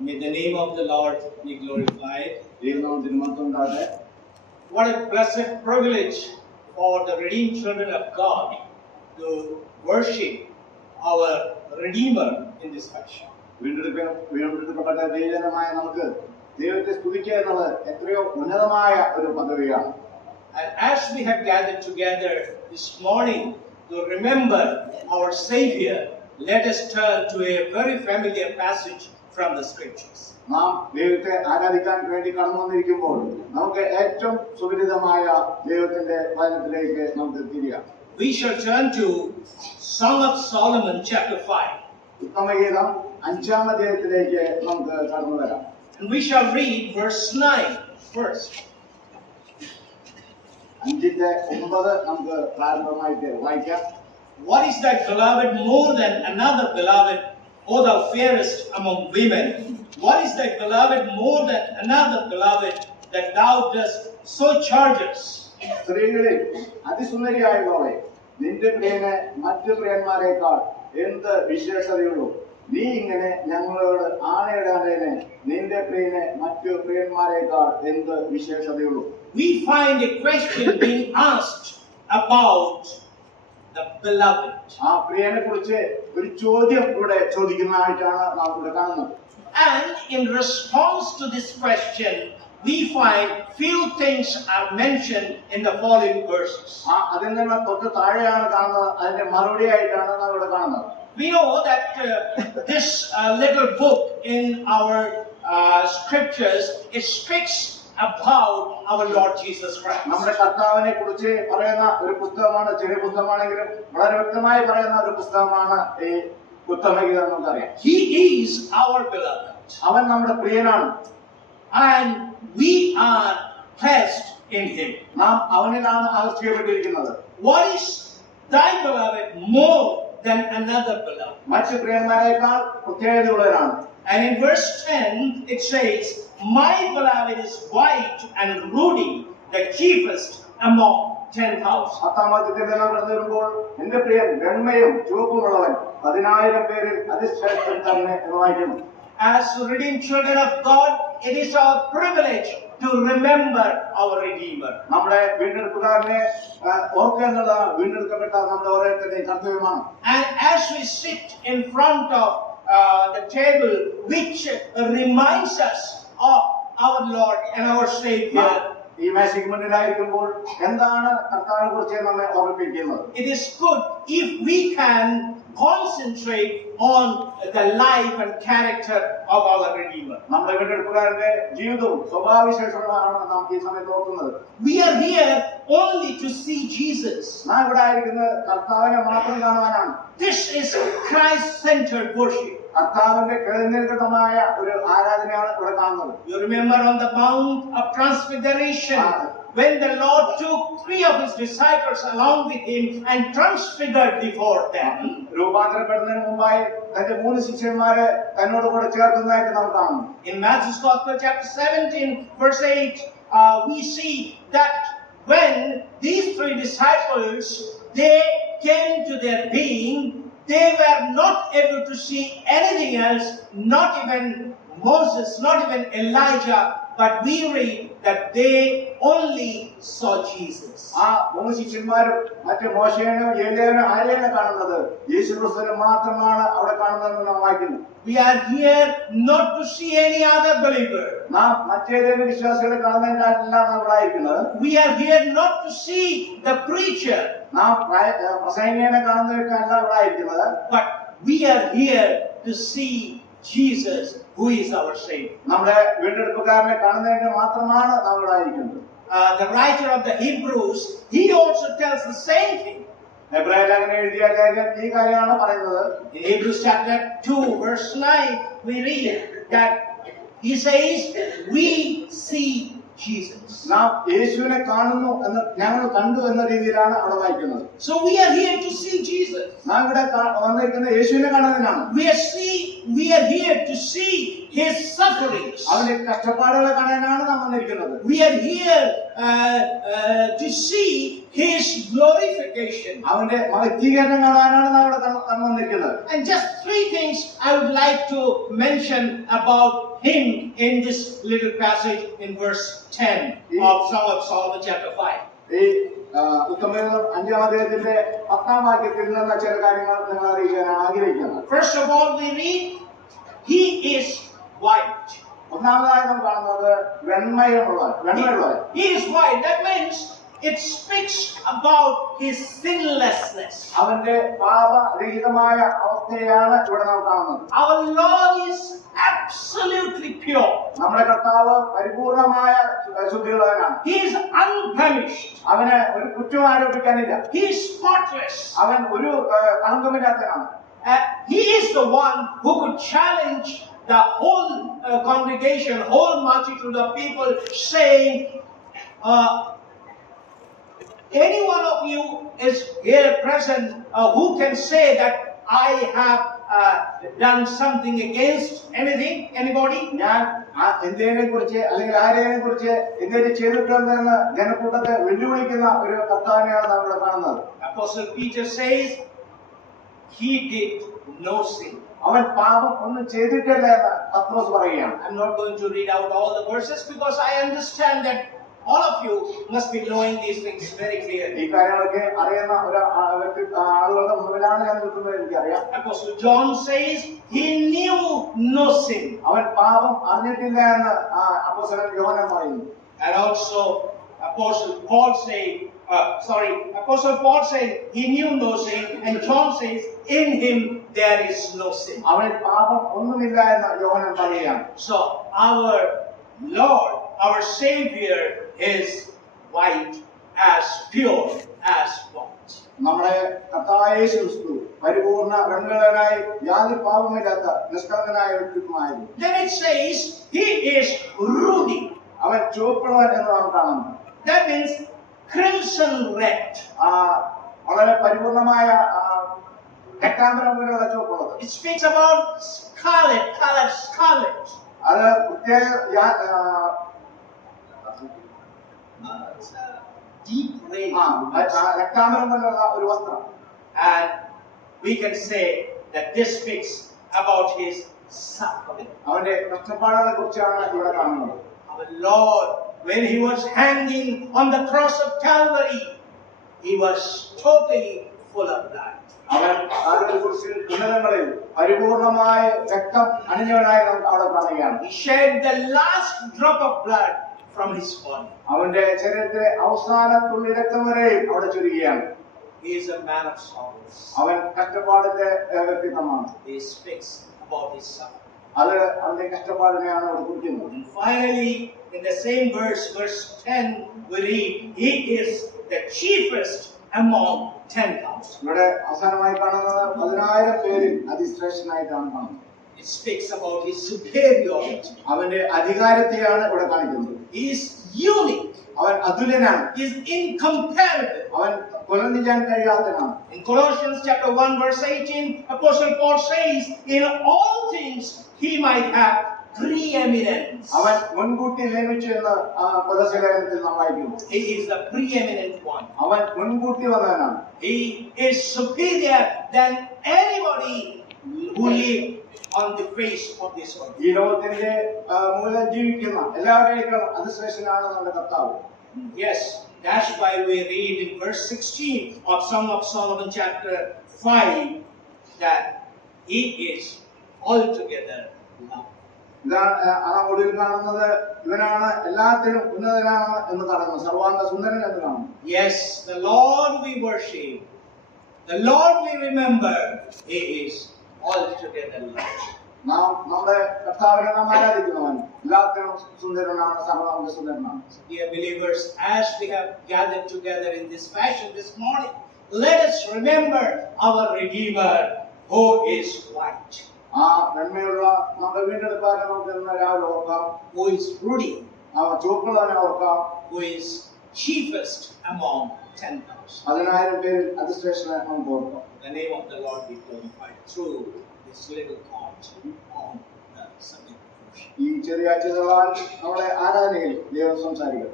May the name of the Lord be glorified. What a blessed privilege for the redeemed children of God to worship our Redeemer in this fashion. വീണ്ടെടുക്കപ്പെട്ട ദൈവജനമായ നമുക്ക് ദൈവത്തെ സ്തുതിക്കുക എന്നുള്ളത് എത്രയോ ഉന്നതമായ ഒരു പദവിയാണ്. And as we have gathered together this morning to remember our Savior, let us turn to a very familiar passage from the Scriptures. നാം ദൈവത്തെ ആരാധിക്കാൻ വേണ്ടി കടന്നു വന്നിരിക്കുമ്പോൾ നമുക്ക് ഏറ്റവും സുപരിചിതമായ ദൈവത്തിന്റെ വചനത്തിലേക്ക് നമുക്ക് തിരിയാം. We shall turn to Song of Solomon chapter 5. ഉത്തമഗീതം 5-ാം അധ്യായത്തിലേക്ക് നമുക്ക് കടന്നു വരാം. And we shall read verse 9 first. 5:9 നമുക്ക് പ്രാരംഭമായിട്ട് വായിക്കാം. What is thy beloved more than another beloved, O thou fairest among women? What is thy beloved more than another beloved, that thou dost so charge us? സ്ത്രീകളിൽ അതിസുന്ദരിയായുള്ളവളെ, നിന്റെ പ്രിയനെ മറ്റു പ്രിയന്മാരെക്കാൾ എന്ത് വിശേഷതയുള്ളൂ? നീ ഇങ്ങനെ ഞങ്ങളോട് ആണയിടാനേനെ, നിന്റെ പ്രിയനെ മറ്റു പ്രിയന്മാരെക്കാൾ എന്ത് വിശേഷതയുള്ളൂ? We find a question being asked about the beloved. ആ പ്രിയനെ കുറിച്ച് ഒരു ചോദ്യം ഇവിടെ ചോദിക്കുന്നതായിട്ടാണ് നാം ഇവിടെ കാണുന്നത്. And in response to this question, we find few things are mentioned in the following verses. അതിൽ നിന്ന് തൊട്ട് താഴെയാണ് കാണുന്നത്, അതിന്റെ മറുപടിയായിട്ടാണ് നാം ഇവിടെ കാണുന്നത്. We know that this little book in our scriptures, it speaks about our Lord Jesus Christ. നമ്മുടെ കർത്താവിനെ കുറിച്ച് പറയുന്ന ഒരു പുസ്തകമാണ്. ചെറിയ പുസ്തകമാണെങ്കിലും വളരെ വ്യക്തമായി പറയുന്ന ഒരു പുസ്തകമാണ് ഈ ഉത്തമഗീതം. നമുക്കറിയാം, He is our beloved. അവൻ നമ്മുടെ പ്രിയനാണ്. And we are blessed in Him. നാം അവനിലാണ് ആകർഷിക്കപ്പെട്ടിരിക്കുന്നത്. What is thy beloved more than another beloved? മറ്റു പ്രിയന്മാരെക്കാൾ പ്രത്യേകതയുള്ളവരാണ്. And in verse 10 it says, my beloved is white and ruddy, the chiefest among 10,000. 10-ാം വാക്യത്തിൽ കടന്നു വരുമ്പോൾ എന്റെ പ്രിയൻ വെണ്മയും ചുവപ്പുമുള്ളവൻ 10,000 പേരിൽ അതിശ്രേഷ്ഠൻ തന്നെ എന്ന് വായിക്കുന്നു. As redeemed children of God, it is our privilege to remember our Redeemer. നമ്മുടെ വീണ്ടെടുപ്പുകാരനെ ഓർക്കുക എന്നുള്ളത് വീണ്ടെടുക്കപ്പെട്ട നമ്മുടെ ഓരോരുത്തരുടെയും കർത്തവ്യമാണ്. And as we sit in front of the table which reminds us of our Lord and our Savior, ഈ മേശയ്ക്ക് മുന്നിലായിരിക്കുമ്പോൾ എന്താണ് കർത്താവിനെ കുറിച്ച് നമ്മെ ഓർമ്മിപ്പിക്കുന്നത്? it is good if we can concentrate on the life and character of our Redeemer. നമ്മുടെ വീണ്ടെടുപ്പുകാരന്റെ ജീവിതവും സ്വഭാവവിശേഷങ്ങളാണ് നാം ഈ സമയത്ത് ഓർക്കുന്നത്. We are here only to see Jesus. നാം ഇവിടെ ആയിരിക്കുന്നത് കർത്താവിനെ മാത്രം കാണുവാനാണ്. This is Christ-centered worship. കർത്താവിന്റെ കേന്ദ്രീകൃതമായ ഒരു ആരാധനയാണ് ഇവിടെ കാണുന്നത്. You remember on the Mount of Transfiguration, when the Lord took 3 of His disciples along with Him and transfigured before them. രൂപാന്തരപ്പെടുന്നതിന് മുമ്പായി തന്റെ 3 ശിഷ്യന്മാരെ തന്നോട് കൂടെ ചേർക്കുന്നതായിട്ട് നാം കാണുന്നു. In Matthew's Gospel chapter 17 verse 8, we see that when these 3 disciples, they came to their being, they were not able to see anything else, not even Moses, not even Elijah, but we read that they only saw Jesus. ആ 3 ശിഷ്യന്മാരും മറ്റേ മോശേനും ഏലിയാവിനും ആരെയാണ് കാണുന്നത്? യേശുക്രിസ്തുവിനെ മാത്രമാണ് അവിടെ കാണുന്നതെന്ന് നാം വായിക്കുന്നു. We are here not to see any other believer. നാം മറ്റേതെങ്കിലും വിശ്വാസികളെ കാണുന്നതിനല്ല നാം ഇവിടെ ആയിരിക്കുന്നത്. We are here not to see the preacher. നാം പ്രസംഗികനെ കാണുന്നതിനല്ല ഇവിടെ ആയിരിക്കുന്നത്. But we are here to see Jesus, who is our Savior. നമ്മുടെ വീണ്ടെടുപ്പുകാരനെ കാണുന്നതിന് മാത്രമാണ് നാം ഇവിടെ ആയിരിക്കുന്നത്. The writer of the Hebrews, he also tells the same thing. എബ്രായ ലേഖനം എഴുതിയ ലേഖകൻ ഈ കാര്യമാണ് പറയുന്നത്. In Hebrews chapter 2 verse 9 we read that he says, we see Jesus. നാം യേശുവിനെ കാണുന്നു എന്ന് ഞങ്ങൾ കണ്ടു എന്ന രീതിയിലാണ് അവിടെ വായിക്കുന്നത്. So we are here to see Jesus. നാം ഇവിടെ വന്നിരിക്കുന്ന യേശുവിനെ കാണുന്നതിനാണ്. We are here to see His suffering sufferings. അവന്റെ കഷ്ടപ്പാടുകളെ കാണാനാണ് നാം വന്നിരിക്കുന്നത്. We are here to see his glorification. അവന്റെ മഹത്വീകരണം കാണാനാണ് നാം ഇവിടെ വന്നിരിക്കുന്നത്. And just three things I would like to mention about him in this little passage in verse 10 of Song of Solomon chapter 5. ഈ ഉത്തമഗീതം 5-ാം അധ്യായത്തിന്റെ 10-ാം വാക്യത്തിൽ നിന്ന് ചില കാര്യങ്ങൾ നിങ്ങൾ അറിയിക്കാൻ ആഗ്രഹിക്കുന്നത്. First of all, we read, he is white. ഒന്നാമതായി നാം കാണുന്നത് വെണ്മയുള്ളവൻ. He is white. That means it speaks about his sinlessness. അവന്റെ പാപരഹിതമായ അവസ്ഥയാണ് ഇവിടെ നാം കാണുന്നത്. Our Lord is absolutely pure. നമ്മുടെ കർത്താവ് പരിപൂർണമായ ശുദ്ധിയുള്ളവനാണ്. He is unblemished. അവന് ഒരു കുറ്റവും ആരോപിക്കാനില്ല. He is spotless. അവൻ ഒരു കളങ്കമില്ലാത്തവനാണ്. He is the one who could challenge the whole congregation, whole multitude of people, saying, any one of you is here present who can say that I have done something against anything? Anybody? ഞാൻ എന്തിനെ കുറിച്ച് അല്ലെങ്കിൽ ആരെയും കുറിച്ച് എന്തെങ്കിലും ചെയ്തിട്ടുണ്ടെന്ന് ജനക്കൂട്ടത്തെ വെല്ലുവിളിക്കുന്ന ഒരു കർത്താവിനെയാണ് നാം ഇവിടെ കാണുന്നത്. Apostle Peter says he did no sin. അവൻ പാപം ഒന്നും ചെയ്തിട്ടില്ല എന്ന് പത്രോസ് പറയുകയാണ്. I'm not going to read out all the verses because I understand that all of you must be knowing these things very clearly. ഈ കാര്യങ്ങളൊക്കെ അറിയുന്ന ഒരു ആളുകളുടെ മുമ്പിലാണ് ഞാൻ നിൽക്കുന്നത് എനിക്കറിയാം. Apostle John says he knew no sin. അവൻ പാപം അറിഞ്ഞിട്ടില്ല എന്ന് അപ്പോസ്തലൻ യോഹന്നാൻ പറയുന്നു. And also Apostle Paul said he knew no sin, and John says in him there is no sin. അവനിൽ പാപം ഒന്നുമില്ല എന്ന് യോഹന്നാൻ പറയുകയാണ്. So our Lord, our Savior is white, as pure as white. നമ്മുടെ കർത്താവായ യേശു ക്രിസ്തു പരിപൂർണ്ണ വെണ്മയുള്ളവനായി യാതൊരു പാപമില്ലാത്ത നിഷ്കളങ്കനായ വ്യക്തിത്വമായിരുന്നു. Then it says he is ruddy. അവൻ ചുവപ്പുള്ളവൻ എന്ന് നാം കാണുന്നു. That means crimson red. വളരെ പരിപൂർണമായ രക്താംബരം പോലെയുള്ള ചുവപ്പുള്ളത്. It speaks about scarlet. അത് പ്രത്യേക Deep red. രക്താംബരം പോലുള്ള ഒരു വസ്ത്രം. And we can say that this speaks about his suffering. അവന്റെ കഷ്ടപ്പാടുകളെ കുറിച്ചാണ് ഇവിടെ കാണുന്നത്. Our Lord, when he was hanging on the cross of Calvary, he was totally full of blood. അവൻ കുരിശിൽ ഉന്നതങ്ങളിൽ പരിപൂർണമായ രക്തം അണിഞ്ഞവനായി നാം അവിടെ കാണുകയാണ്. He shed the last drop of blood from his body. അവന്റെ ശരീരത്തിലെ അവസാന തുള്ളി രക്തം വരെയും അവിടെ ചൊരിയുകയാണ്. He is a man of sorrows. അവൻ കഷ്ടപ്പാടിന്റെ വ്യക്തിത്വമാണ്. He speaks about his suffering. അത് അവന്റെ കഷ്ടപ്പാടിനെയാണ് അവിടെ കുറിക്കുന്നത്. And finally, in the same verse 10, we read, he is the chiefest among 10,000. ഇവിടെ അവസാനമായി കാണുന്നത് 10,000 പേരിൽ അതിശ്രേഷ്ഠനായിട്ടാണ് കാണുന്നത്. It speaks about his superiority. അവന്റെ അധികാരത്തെയാണ് ഇവിടെ കാണിക്കുന്നത്. He is unique. അവൻ അതുല്യനാണ്. He is incomparable. അവൻ പുനർനിർമ്മിക്കാൻ കഴിയാത്തവനാണ്. In Colossians chapter 1 verse 18, Apostle Paul says, in all things he might have preeminence. അവൻ മുൻകൂട്ടി നിയമിച്ചു എന്ന് കൊലോസ്യലേഖനത്തിൽ നാം വായിക്കുന്നു. He is the preeminent one. അവൻ മുൻകൂട്ടി വന്നവനാണ്. He is superior than anybody who live on the face of this earth. ഈ ലോകത്തിന്റെ മൂലം ജീവിക്കുന്ന എല്ലാവരേക്കാളും അതിശ്രേഷ്ഠനാണ് നമ്മുടെ കർത്താവ്. Yes, that's why we read in verse 16 of Song of Solomon chapter 5 that he is altogether loved. ഇതാണ് ഒടുവിൽ കാണുന്നത്. ഇവനാണ് എല്ലാത്തിനും ഉന്നതനാണ് എന്ന് കാണുന്നു. സർവാംഗ സുന്ദരൻ എന്ന് കാണുന്നു. Yes, the Lord we worship, the Lord we remember, he is altogether loved. നാം നമ്മുടെ കർത്താവിനെ നാം ആരാധിക്കുന്നവൻ എല്ലാത്തിനും സുന്ദരനാണ്, സർവാംഗ സുന്ദരനാണ്. Dear believers, as we have gathered together in this fashion this morning, let us remember our Redeemer who is white. ആ നന്മയുള്ള നമ്മുടെ വീണ്ടെടുപ്പാരെ നമുക്ക് ഇന്ന് രാവിലെ ഓർക്കാം. Who is ruddy. ചുവപ്പുള്ളവനെ ഓർക്കാം. Who is chiefest among 10,000. 10,000 പേരിൽ അതിശ്രേഷ്ഠനെ നമുക്ക് ഓർക്കാം. The name of the Lord be glorified through this little thought on the subject. ഈ ചെറിയ ചിന്തകളാൽ നമ്മുടെ ആരാധനയിൽ ദൈവം സംസാരിക്കും.